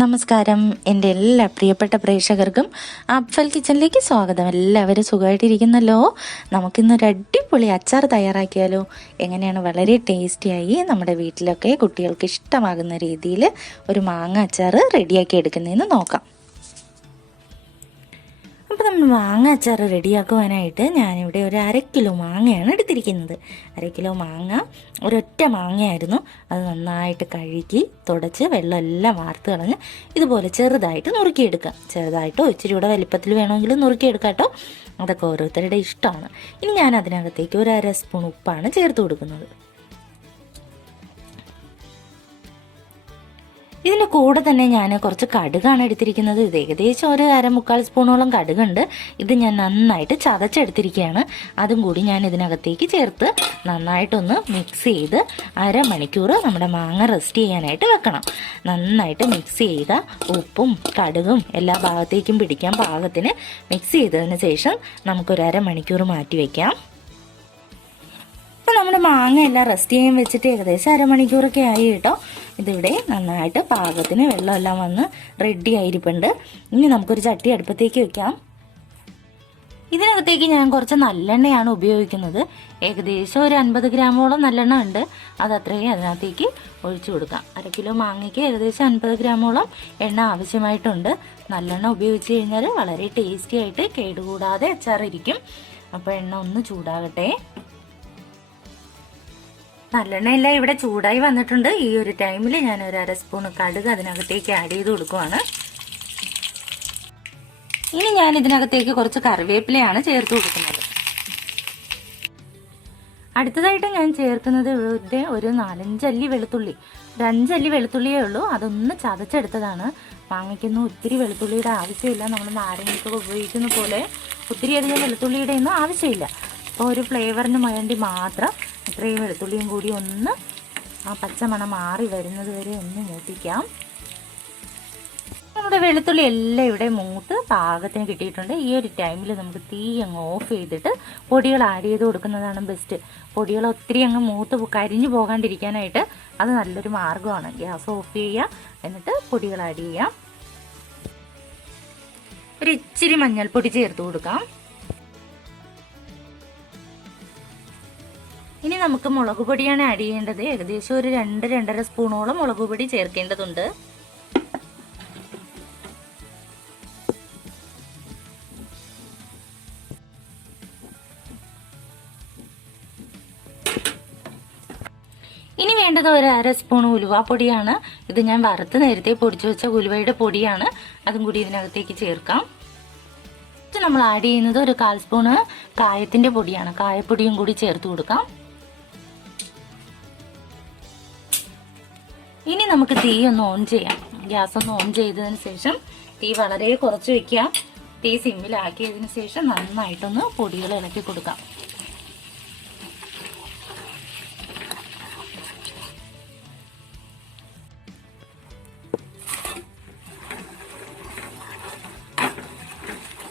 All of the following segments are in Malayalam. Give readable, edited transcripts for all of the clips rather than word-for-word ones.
നമസ്കാരം. എൻ്റെ എല്ലാ പ്രിയപ്പെട്ട പ്രേക്ഷകർക്കും അഫ്സൽ കിച്ചണിലേക്ക് സ്വാഗതം. എല്ലാവരും സുഖമായിട്ടിരിക്കുന്നല്ലോ. നമുക്കിന്നൊരു അടിപൊളി അച്ചാർ തയ്യാറാക്കിയാലോ? എങ്ങനെയാണ് വളരെ ടേസ്റ്റിയായി നമ്മുടെ വീട്ടിലൊക്കെ കുട്ടികൾക്ക് ഇഷ്ടമാകുന്ന രീതിയിൽ ഒരു മാങ്ങ അച്ചാർ റെഡിയാക്കി എടുക്കുന്നതെന്ന് നോക്കാം. അപ്പോൾ നമ്മൾ മാങ്ങ അച്ചാർ റെഡിയാക്കുവാനായിട്ട് ഞാനിവിടെ ഒരു 1/2 കിലോ മാങ്ങയാണ് എടുത്തിരിക്കുന്നത്. 1/2 കിലോ മാങ്ങ ഒരൊറ്റ മാങ്ങയായിരുന്നു. അത് നന്നായിട്ട് കഴുകി തുടച്ച് വെള്ളമെല്ലാം വാർത്ത് കളഞ്ഞ് ഇതുപോലെ ചെറുതായിട്ട് നുറുക്കിയെടുക്കാം. ചെറുതായിട്ടോ ഇച്ചിരി കൂടെ വലിപ്പത്തിൽ വേണമെങ്കിൽ നുറുക്കിയെടുക്കാം കേട്ടോ. അതൊക്കെ ഓരോരുത്തരുടെ ഇഷ്ടമാണ്. ഇനി ഞാൻ അതിനകത്തേക്ക് ഒരു 1/2 സ്പൂൺ ഉപ്പാണ് ചേർത്ത് കൊടുക്കുന്നത്. ഇതിൻ്റെ കൂടെ തന്നെ ഞാൻ കുറച്ച് കടുകാണ് എടുത്തിരിക്കുന്നത്. ഇത് ഏകദേശം ഒരു 1/4 സ്പൂണോളം കടുകുണ്ട്. ഇത് ഞാൻ നന്നായിട്ട് ചതച്ചെടുത്തിരിക്കുകയാണ്. അതും കൂടി ഞാൻ ഇതിനകത്തേക്ക് ചേർത്ത് നന്നായിട്ടൊന്ന് മിക്സ് ചെയ്ത് 1/2 മണിക്കൂർ നമ്മുടെ മാങ്ങ റെസ്റ്റ് ചെയ്യാനായിട്ട് വെക്കണം. നന്നായിട്ട് മിക്സ് ചെയ്ത ഉപ്പും കടുകും എല്ലാ ഭാഗത്തേക്കും പിടിക്കാൻ പാകത്തിന് മിക്സ് ചെയ്തതിന് ശേഷം നമുക്കൊരു 1/2 മണിക്കൂർ മാറ്റി വയ്ക്കാം. അപ്പോൾ നമ്മുടെ മാങ്ങ എല്ലാം റെസ്റ്റ് ചെയ്യാൻ വെച്ചിട്ട് ഏകദേശം 1/2 മണിക്കൂറൊക്കെ ആയി കേട്ടോ. ഇതിവിടെ നന്നായിട്ട് പാകത്തിന് വെള്ളമെല്ലാം വന്ന് റെഡി ആയിരിപ്പുണ്ട്. ഇനി നമുക്കൊരു ചട്ടി അടുപ്പത്തേക്ക് വെക്കാം. ഇതിനകത്തേക്ക് ഞാൻ കുറച്ച് നല്ലെണ്ണയാണ് ഉപയോഗിക്കുന്നത്. ഏകദേശം ഒരു 50 ഗ്രാമോളം നല്ലെണ്ണ ഉണ്ട്. അത് അത്രയും അതിനകത്തേക്ക് ഒഴിച്ചു കൊടുക്കാം. 1/2 കിലോ മാങ്ങയ്ക്ക് ഏകദേശം 50 ഗ്രാമോളം എണ്ണ ആവശ്യമായിട്ടുണ്ട്. നല്ലെണ്ണ ഉപയോഗിച്ച് കഴിഞ്ഞാൽ വളരെ ടേസ്റ്റി ആയിട്ട് കേടുകൂടാതെ അച്ചാറിരിക്കും. അപ്പോൾ എണ്ണ ഒന്ന് ചൂടാകട്ടെ. നല്ലെണ്ണയെല്ലാം ഇവിടെ ചൂടായി വന്നിട്ടുണ്ട്. ഈ ഒരു ടൈമിൽ ഞാൻ ഒരു 1/2 സ്പൂൺ കടുക് അതിനകത്തേക്ക് ആഡ് ചെയ്ത് കൊടുക്കുവാണ്. ഇനി ഞാൻ ഇതിനകത്തേക്ക് കുറച്ച് കറിവേപ്പിലയാണ് ചേർത്ത് കൊടുക്കുന്നത്. അടുത്തതായിട്ട് ഞാൻ ചേർക്കുന്നത് ഇവിടെ ഒരു 4-5 അല്ലി വെളുത്തുള്ളി. ഒരു 5 അല്ലി വെളുത്തുള്ളിയേ ഉള്ളൂ. അതൊന്ന് ചതച്ചെടുത്തതാണ്. മാങ്ങയ്ക്കൊന്നും ഒത്തിരി വെളുത്തുള്ളിയുടെ ആവശ്യമില്ല. നമ്മൾ നാരങ്ങയ്ക്കൊക്കെ ഉപയോഗിക്കുന്ന പോലെ ഒത്തിരി അധികം വെളുത്തുള്ളിയുടെ ഒന്നും ആവശ്യമില്ല. അപ്പോൾ ഒരു ഫ്ലേവറിന് വേണ്ടി മാത്രം ഇത്രയും വെളുത്തുള്ളിയും കൂടി ഒന്ന് ആ പച്ചമണം മാറി വരുന്നത് വരെ ഒന്ന് മൂപ്പിക്കാം. നമ്മുടെ വെളുത്തുള്ളി എല്ലാം ഇവിടെ മൂത്ത് പാകത്തിന് കിട്ടിയിട്ടുണ്ട്. ഈ ഒരു ടൈമിൽ നമുക്ക് തീ അങ്ങ് ഓഫ് ചെയ്തിട്ട് പൊടികൾ ആഡ് ചെയ്ത് കൊടുക്കുന്നതാണ് ബെസ്റ്റ്. പൊടികൾ ഒത്തിരി അങ്ങ് മൂത്ത് കരിഞ്ഞു പോകാണ്ടിരിക്കാനായിട്ട് അത് നല്ലൊരു മാർഗ്ഗമാണ്. ഗ്യാസ് ഓഫ് ചെയ്യുക, എന്നിട്ട് പൊടികൾ ആഡ് ചെയ്യാം. ഒരു ഇച്ചിരി മഞ്ഞൾപ്പൊടി ചേർത്ത് കൊടുക്കാം. ഇനി നമുക്ക് മുളക് പൊടിയാണ് ആഡ് ചെയ്യേണ്ടത്. ഏകദേശം ഒരു 2-2.5 സ്പൂണോളം മുളക് പൊടി ചേർക്കേണ്ടതുണ്ട്. ഇനി വേണ്ടത് ഒരു 1/2 സ്പൂൺ ഉലുവാപ്പൊടിയാണ്. ഇത് ഞാൻ വറുത്ത് നേരത്തെ പൊടിച്ചു വെച്ച ഉലുവയുടെ പൊടിയാണ്. അതും കൂടി ഇതിനകത്തേക്ക് ചേർക്കാം. നമ്മൾ ആഡ് ചെയ്യുന്നത് ഒരു 1/4 സ്പൂണ് കായത്തിന്റെ പൊടിയാണ്. കായപ്പൊടിയും കൂടി ചേർത്ത് കൊടുക്കാം. ഇനി നമുക്ക് തീ ഒന്ന് ഓൺ ചെയ്യാം. ഗ്യാസ് ഒന്ന് ഓൺ ചെയ്തതിന് ശേഷം തീ വളരെ കുറച്ച് വെക്കുക. തീ സിമ്മിലാക്കിയതിന് ശേഷം നന്നായിട്ടൊന്ന് പൊടികൾ ഇളക്കി കൊടുക്കാം.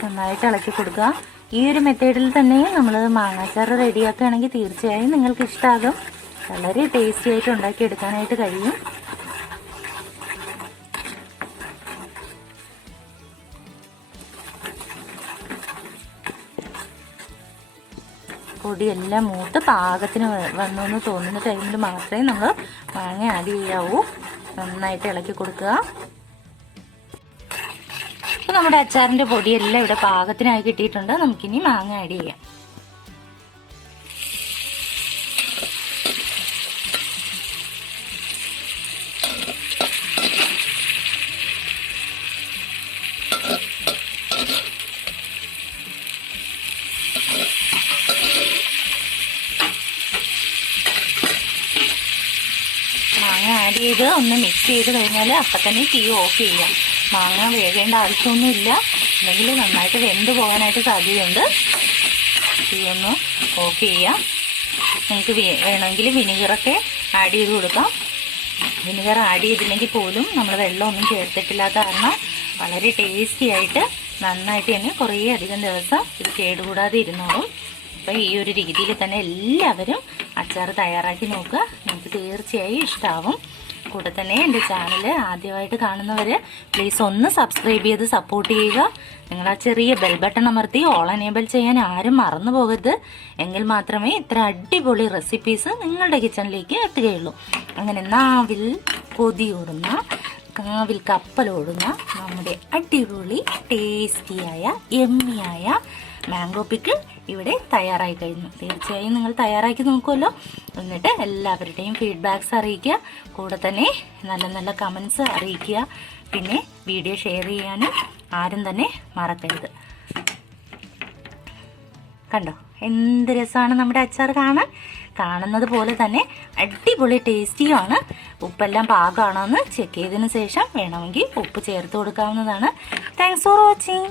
നന്നായിട്ട് ഇളക്കി കൊടുക്കുക. ഈ ഒരു മെത്തേഡിൽ തന്നെ നമ്മൾ മാങ്ങാച്ചാർ റെഡിയാക്കുകയാണെങ്കിൽ തീർച്ചയായും നിങ്ങൾക്ക് ഇഷ്ടമാകും. വളരെ ടേസ്റ്റി ആയിട്ട് ഉണ്ടാക്കിയെടുക്കാനായിട്ട് കഴിയും. പൊടിയെല്ലാം മൂത്ത് പാകത്തിന് വന്നു എന്ന് തോന്നുന്ന ടൈമിൽ മാത്രമേ നമ്മൾ മാങ്ങ ആഡ് ചെയ്യാവൂ. നന്നായിട്ട് ഇളക്കി കൊടുക്കുക. അപ്പോൾ നമ്മുടെ അച്ചാറിൻ്റെ പൊടിയെല്ലാം ഇവിടെ പാകത്തിനായി കിട്ടിയിട്ടുണ്ട്. നമുക്കിനി മാങ്ങ ആഡ് ചെയ്യാം. മാങ്ങ ആഡ് ചെയ്ത് ഒന്ന് മിക്സ് ചെയ്ത് കഴിഞ്ഞാൽ അപ്പം തന്നെ തീ ഓഫ് ചെയ്യാം. മാങ്ങ വേകേണ്ട ആവശ്യമൊന്നുമില്ല. അല്ലെങ്കിൽ നന്നായിട്ട് വെന്ത് പോകാനായിട്ട് സാധ്യതയുണ്ട്. തീ ഒന്ന് ഓഫ് ചെയ്യാം. നിങ്ങൾക്ക് വേണമെങ്കിൽ വിനിഗറൊക്കെ ആഡ് ചെയ്ത് കൊടുക്കാം. വിനിഗർ ആഡ് ചെയ്തില്ലെങ്കിൽ പോലും നമ്മൾ വെള്ളമൊന്നും ചേർത്തിട്ടില്ലാത്ത കാരണം വളരെ ടേസ്റ്റി ആയിട്ട് നന്നായിട്ട് തന്നെ കുറേ അധികം ദിവസം ഇത് കേടുകൂടാതെ ഇരുന്നോളും. അപ്പോൾ ഈ ഒരു രീതിയിൽ തന്നെ എല്ലാവരും അച്ചാർ തയ്യാറാക്കി നോക്കുക. നിങ്ങൾക്ക് തീർച്ചയായും ഇഷ്ടമാവും. കൂടെ തന്നെ എൻ്റെ ചാനൽ ആദ്യമായിട്ട് കാണുന്നവർ പ്ലീസ് ഒന്ന് സബ്സ്ക്രൈബ് ചെയ്ത് സപ്പോർട്ട് ചെയ്യുക. നിങ്ങൾ ആ ചെറിയ ബെൽ ബട്ടൺ അമർത്തി ഓൾ എനേബിൾ ചെയ്യാൻ ആരും മറന്നു പോകരുത്. എങ്കിൽ മാത്രമേ ഇത്ര അടിപൊളി റെസിപ്പീസ് നിങ്ങളുടെ കിച്ചണിലേക്ക് എത്തുകയുള്ളൂ. അങ്ങനെ നാവിൽ കൊതിയൂറുന്ന, കാവിൽ കപ്പലോടുന്ന നമ്മുടെ അടിപൊളി ടേസ്റ്റിയായ യമ്മിയായ മാംഗോ പിക്കിൾ ഇവിടെ തയ്യാറായി കഴിഞ്ഞു. തീർച്ചയായും നിങ്ങൾ തയ്യാറാക്കി നോക്കുമല്ലോ. എന്നിട്ട് എല്ലാവരുടെയും ഫീഡ്ബാക്ക്സ് അറിയിക്കുക. കൂടെ തന്നെ നല്ല നല്ല കമൻസ് അറിയിക്കുക. പിന്നെ വീഡിയോ ഷെയർ ചെയ്യാനും ആരും തന്നെ മറക്കരുത്. കണ്ടോ എന്ത് രസമാണ് നമ്മുടെ അച്ചാർ കാണാൻ. കാണുന്നത് പോലെ തന്നെ അടിപൊളി ടേസ്റ്റിയുമാണ്. ഉപ്പെല്ലാം പാകമാണോ എന്ന് ചെക്ക് ചെയ്തതിന് ശേഷം വേണമെങ്കിൽ ഉപ്പ് ചേർത്ത് കൊടുക്കാവുന്നതാണ്. Thanks for watching.